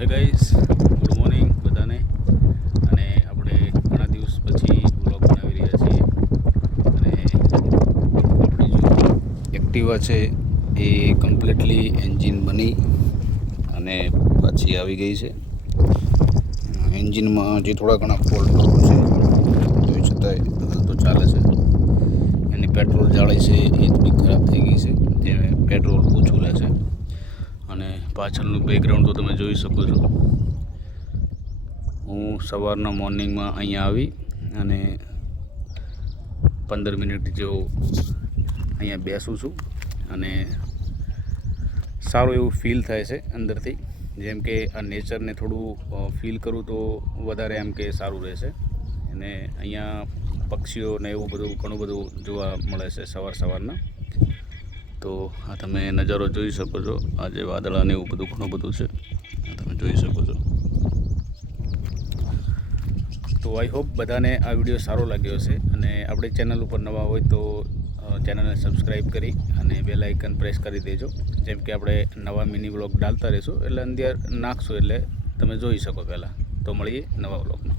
હે guys, good morning બધાને. અને આપણે ઘણા દિવસ પછી વ્લોગ બનાવી રહ્યા છીએ. અને આપણી જો એક્ટિવા છે એ કમ્પ્લીટલી એન્જિન બની અને પાછી આવી ગઈ છે. એન્જિનમાં જે થોડા ઘણા ફોલ્ટ છે તો છતાંય હાલ તો ચાલે છે. એની પેટ્રોલ જાળી છે એ થોડી ખરાબ થઈ ગઈ છે, જે પેટ્રોલ ઓછું લે છે. અને પાછળનું બેકગ્રાઉન્ડ તો તમે જોઈ શકો છો. હું સવારના મોર્નિંગમાં અહીંયા આવી અને 15 મિનિટ જેવો અહીંયા બેસું છું અને સારું એવું ફીલ થાય છે અંદરથી. જેમ કે આ નેચરને થોડું ફીલ કરું તો વધારે એમ કે સારું રહેશે. અને અહીંયા પક્ષીઓને એવું બધું ઘણું બધું જોવા મળે છે સવારના. તો આ તમે નજારો જોઈ શકો છો. આજે વાદળાને એવું બધું ઘણું બધું છે, તમે જોઈ શકો છો. તો આઈ હોપ બધાને આ વિડીયો સારો લાગ્યો હશે. અને આપણી ચેનલ ઉપર નવા હોય તો ચેનલને સબસ્ક્રાઈબ કરી અને બેલ આઇકન પ્રેસ કરી દેજો. જેમ કે આપણે નવા મિની વ્લોગ ડાલતા રહીશું એટલે અંદર નાખશું એટલે તમે જોઈ શકો પહેલાં. તો મળીએ નવા વ્લોગમાં.